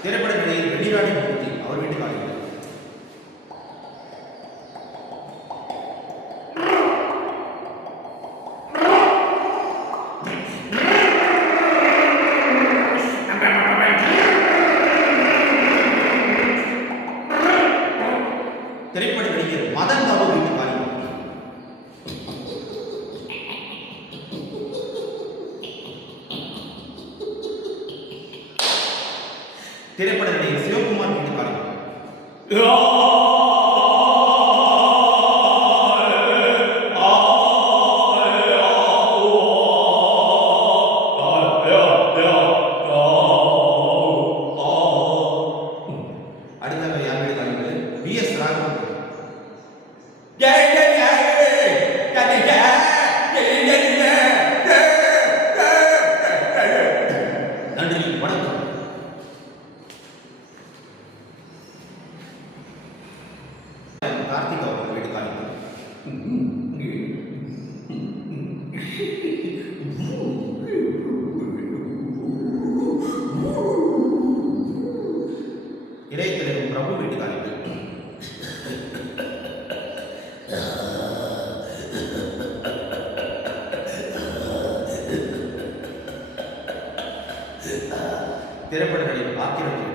திரைப்பட நிலையில் வெள்ளிராணி மூர்த்தி அவர் வீட்டு காலையில் திரைப்பட நடிகர் மதன் பாபு வீட்டு காலையில் திரைப்பட நடிகர் சிவகுமார் வீட்டு காலையில் அடுத்த யார் வீட்டு காலையில் VS ராகவன் நன்றி வணக்கம். கார்த்திக் அவர்கள் வீட்டு காலையில் இளைய தலைவர் பிரபு வீட்டு காலையில் திரைப்பட நடிகர் பாக்கியராஜ்